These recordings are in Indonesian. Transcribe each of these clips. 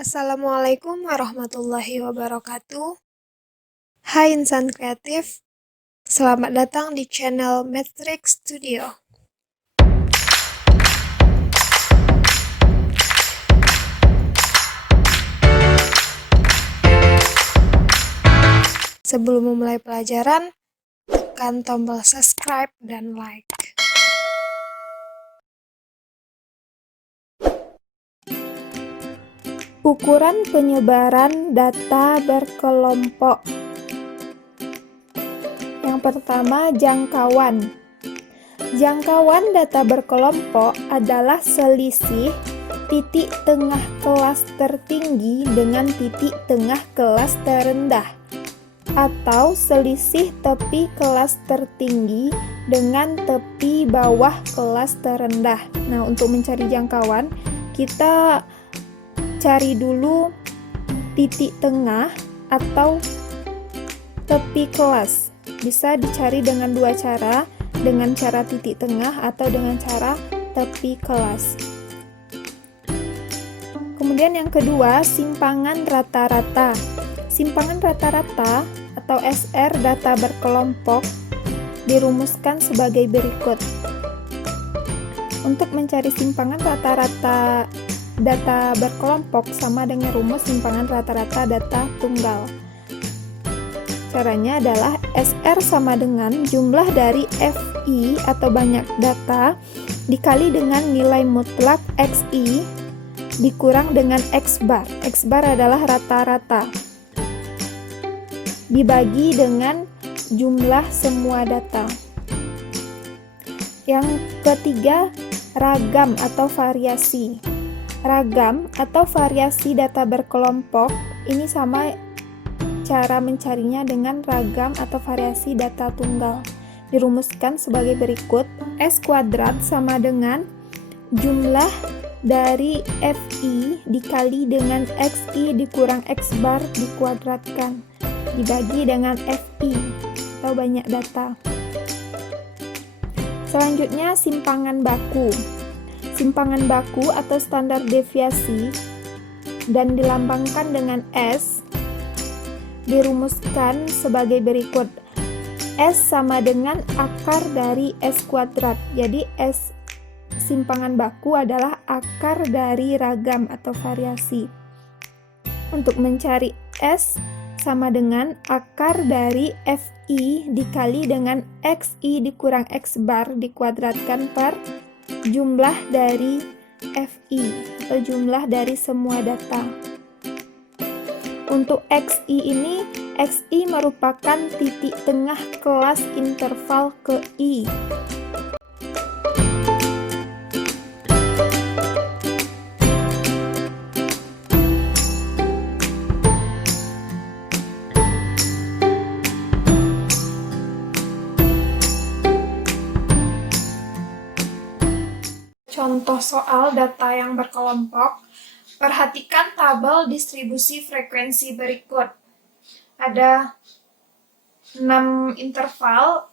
Assalamualaikum warahmatullahi wabarakatuh. Hai insan kreatif, selamat datang di channel Matrix Studio. Sebelum memulai pelajaran, tekan tombol subscribe dan like. Ukuran penyebaran data berkelompok. Yang pertama, jangkauan. Jangkauan data berkelompok adalah selisih titik tengah kelas tertinggi dengan titik tengah kelas terendah, atau selisih tepi kelas tertinggi dengan tepi bawah kelas terendah. Nah, untuk mencari jangkauan, kita cari dulu titik tengah atau tepi kelas. Bisa dicari dengan dua cara, dengan cara titik tengah atau dengan cara tepi kelas. Kemudian yang kedua, simpangan rata-rata. Simpangan rata-rata atau SR data berkelompok dirumuskan sebagai berikut. Untuk mencari simpangan rata-rata data berkelompok sama dengan rumus simpangan rata-rata data tunggal. Caranya adalah SR sama dengan jumlah dari FI atau banyak data dikali dengan nilai mutlak XI dikurang dengan X bar. X bar adalah rata-rata, dibagi dengan jumlah semua data. Yang ketiga, ragam atau variasi. Ragam atau variasi data berkelompok ini sama cara mencarinya dengan ragam atau variasi data tunggal. Dirumuskan sebagai berikut. S kuadrat sama dengan jumlah dari FI dikali dengan XI dikurang X bar dikuadratkan, dibagi dengan FI atau banyak data. Selanjutnya, simpangan baku. Simpangan baku atau standar deviasi dan dilambangkan dengan S dirumuskan sebagai berikut. S sama dengan akar dari S kuadrat. Jadi S simpangan baku adalah akar dari ragam atau variasi. Untuk mencari S sama dengan akar dari FI dikali dengan XI dikurang X bar dikuadratkan per jumlah dari FI atau jumlah dari semua data. Untuk XI ini, XI merupakan titik tengah kelas interval ke I. Contoh soal data yang berkelompok. Perhatikan tabel distribusi frekuensi berikut. Ada 6 interval,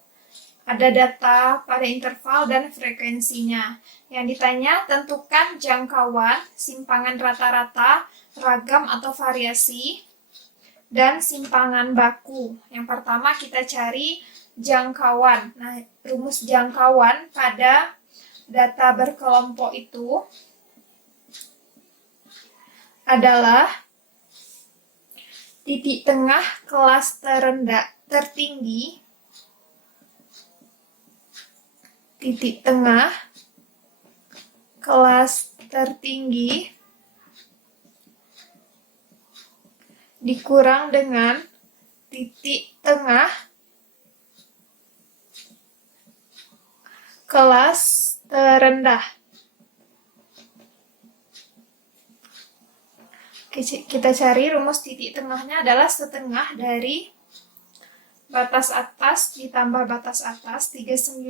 ada data pada interval dan frekuensinya. Yang ditanya, tentukan jangkauan, simpangan rata-rata, ragam atau variasi, dan simpangan baku. Yang pertama kita cari jangkauan. Nah, rumus jangkauan pada data berkelompok itu adalah titik tengah kelas tertinggi, titik tengah kelas tertinggi dikurang dengan titik tengah kelas terendah. Kita cari rumus titik tengahnya adalah setengah dari batas atas ditambah batas atas 39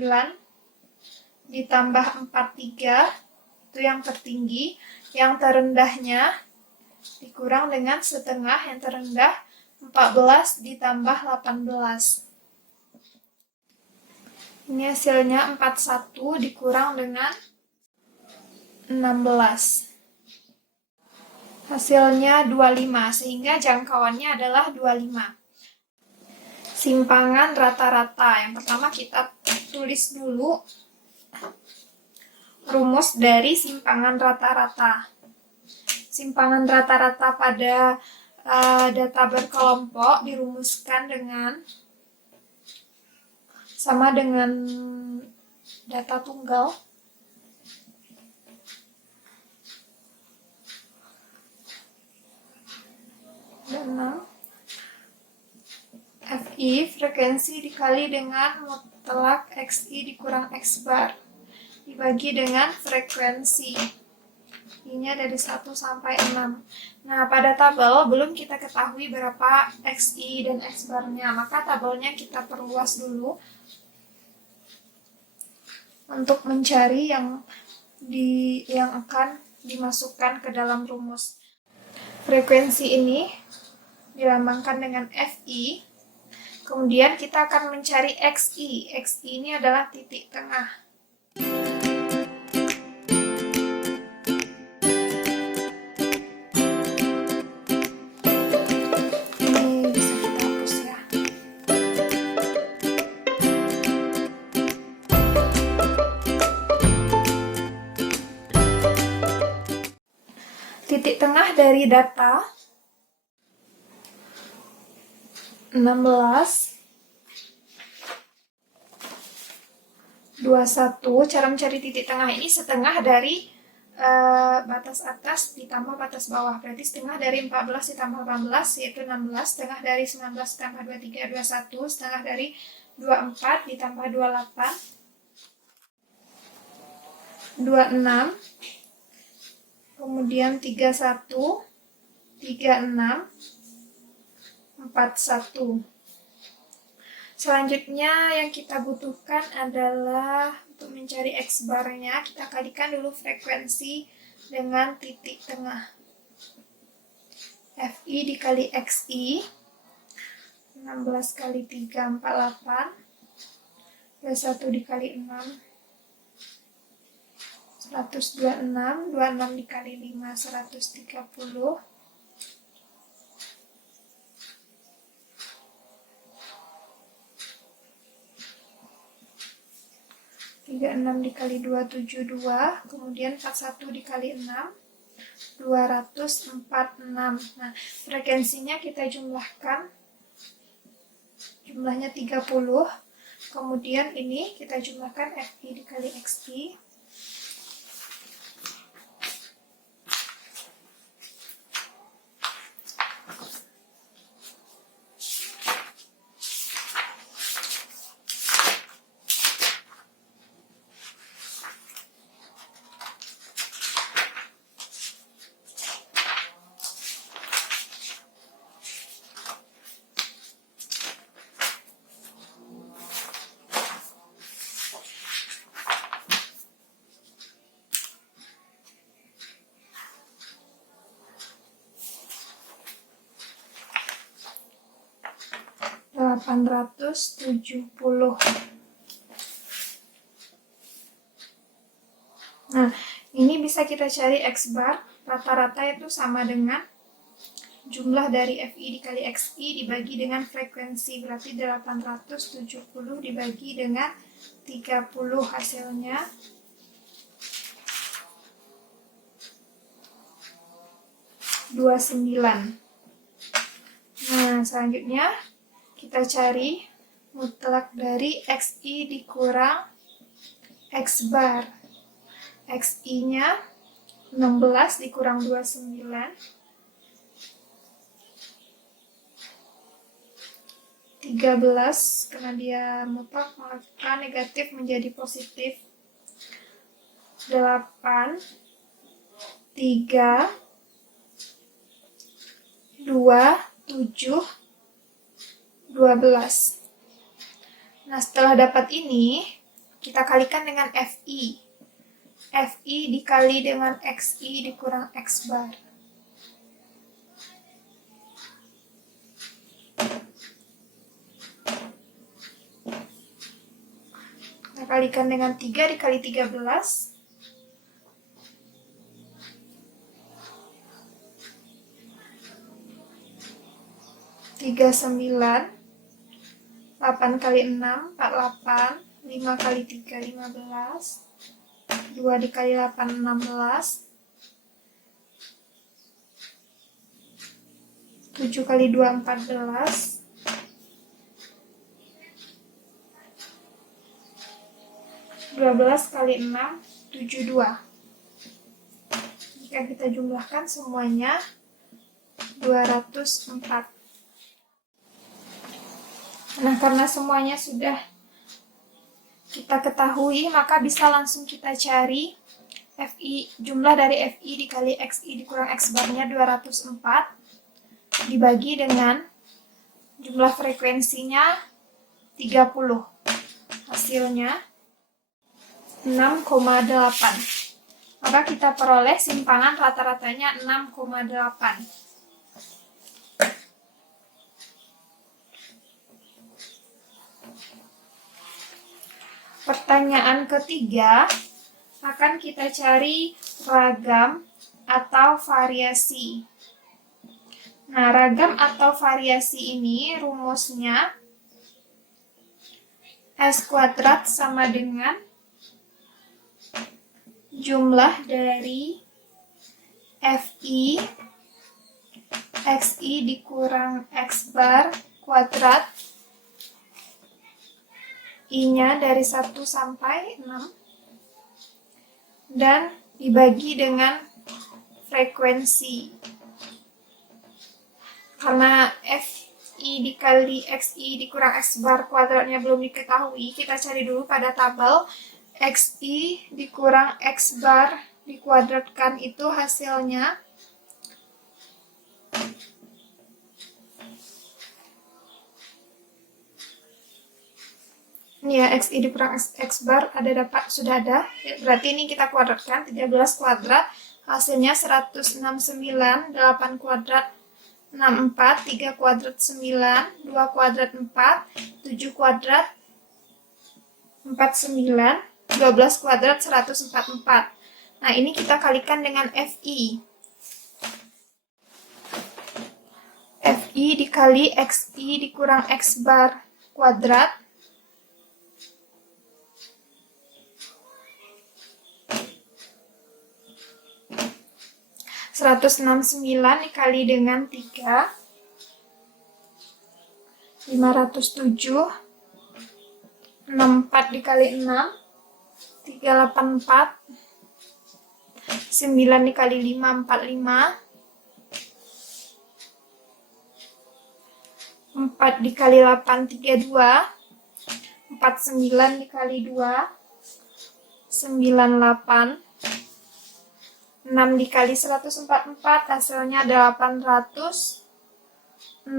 ditambah 43, itu yang tertinggi. Yang terendahnya dikurang dengan setengah yang terendah 14 ditambah 18. Ini hasilnya 41 dikurang dengan 16. Hasilnya 25, sehingga jangkauannya adalah 25. Simpangan rata-rata. Yang pertama kita tulis dulu rumus dari simpangan rata-rata. Simpangan rata-rata pada data berkelompok dirumuskan dengan sama dengan data tunggal. Dan FI frekuensi dikali dengan mutlak XI dikurang X bar dibagi dengan frekuensi. Ini dari 1 sampai 6. Nah, pada tabel belum kita ketahui berapa XI dan X bar-nya, maka tabelnya kita perluas dulu untuk mencari yang akan dimasukkan ke dalam rumus. Frekuensi ini dilambangkan dengan FI. Kemudian kita akan mencari XI. XI ini adalah titik tengah. Ini bisa kita hapus ya. Titik tengah dari data 16, 21. Cara mencari titik tengah ini setengah dari batas atas ditambah batas bawah. Berarti setengah dari 14 ditambah 18 yaitu 16. Setengah dari 19 ditambah 23, 21. Setengah dari 24 ditambah 28, 26. Kemudian 31, 36, 41. Selanjutnya yang kita butuhkan adalah untuk mencari X bar-nya, kita kalikan dulu frekuensi dengan titik tengah. FI dikali XI, 16 kali 3, 48, 21 dikali 6, 126, 26 dikali 5, 130, 36 dikali 2, 72, kemudian 41 dikali 6, 246. Nah, frekuensinya kita jumlahkan, jumlahnya 30, kemudian ini kita jumlahkan FI dikali XI, $870. Nah, ini bisa kita cari X bar, rata-rata itu sama dengan jumlah dari FI dikali XI dibagi dengan frekuensi, berarti 870 dibagi dengan 30, hasilnya 29. Nah, selanjutnya kita cari mutlak dari XI dikurang X bar. XI-nya 16 dikurang 29, 13, karena dia mutlak maka negatif menjadi positif, 8, 3, 2, 7, 12. Nah, setelah dapat ini, kita kalikan dengan FI. FI dikali dengan XI dikurang X bar. Kita kalikan dengan 3 dikali 13. 39, 8 kali 6, 48, 5 kali 3, 15, 2 dikali 8, 16, 7 kali 2, 14, 12 kali 6, 72. Jika kita jumlahkan semuanya 204. Nah, karena semuanya sudah kita ketahui, maka bisa langsung kita cari FI, jumlah dari FI dikali XI dikurang X barnya 204 dibagi dengan jumlah frekuensinya 30. Hasilnya 6,8. Maka kita peroleh simpangan rata-ratanya 6,8. Pertanyaan ketiga, akan kita cari ragam atau variasi. Nah, ragam atau variasi ini rumusnya S kuadrat sama dengan jumlah dari FI XI dikurang X bar kuadrat, I-nya dari 1 sampai 6, dan dibagi dengan frekuensi. Karena FI dikali XI dikurang X bar kuadratnya belum diketahui, kita cari dulu pada tabel. XI dikurang X bar dikuadratkan itu hasilnya ini ya, XI dikurang X bar sudah ada, berarti ini kita kuadratkan 13 kuadrat, hasilnya 169, 8 kuadrat 64, 3 kuadrat 9, 2 kuadrat 4, 7 kuadrat 49, 12 kuadrat 144. Nah, ini kita kalikan dengan FI. FI dikali XI dikurang X bar kuadrat, (169) dikali dengan 3, 507, 64 dikali 6, 384, 9 dikali 5, 45, 4 dikali 8, 32, 49 dikali 2, 98, 6 dikali 144, hasilnya 864.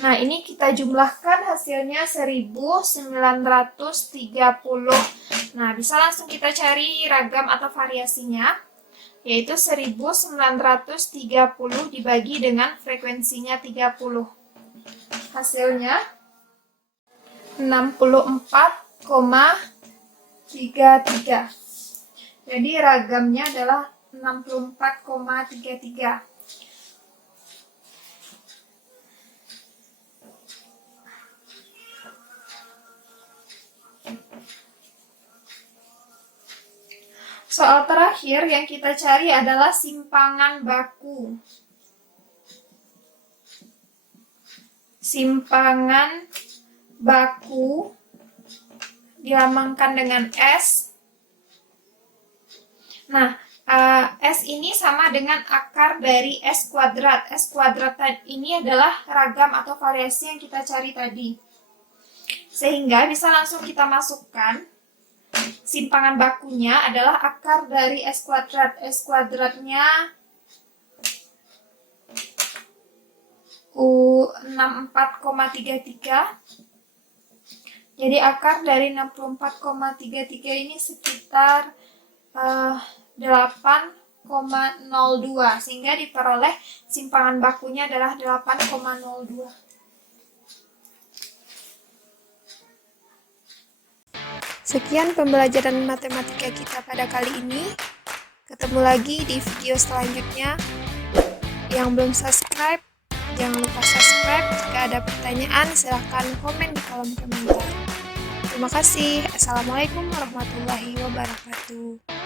Nah, ini kita jumlahkan hasilnya 1930. Nah, bisa langsung kita cari ragam atau variasinya, yaitu 1930 dibagi dengan frekuensinya 30. Hasilnya 64,33. Jadi ragamnya adalah 64,33. Soal terakhir yang kita cari adalah simpangan baku. Simpangan baku dilambangkan dengan S. Nah, S ini sama dengan akar dari S kuadrat. S kuadrat ini adalah ragam atau variasi yang kita cari tadi. Sehingga bisa langsung kita masukkan simpangan bakunya adalah akar dari S kuadrat. S kuadratnya U64,33. Jadi akar dari 64,33 ini sekitar 8,02, sehingga diperoleh simpangan bakunya adalah 8,02. Sekian pembelajaran matematika kita pada kali ini. Ketemu lagi di video selanjutnya. Yang belum subscribe, Jangan lupa subscribe. Jika ada pertanyaan, silahkan komen di kolom komentar. Terima kasih. Assalamualaikum warahmatullahi wabarakatuh.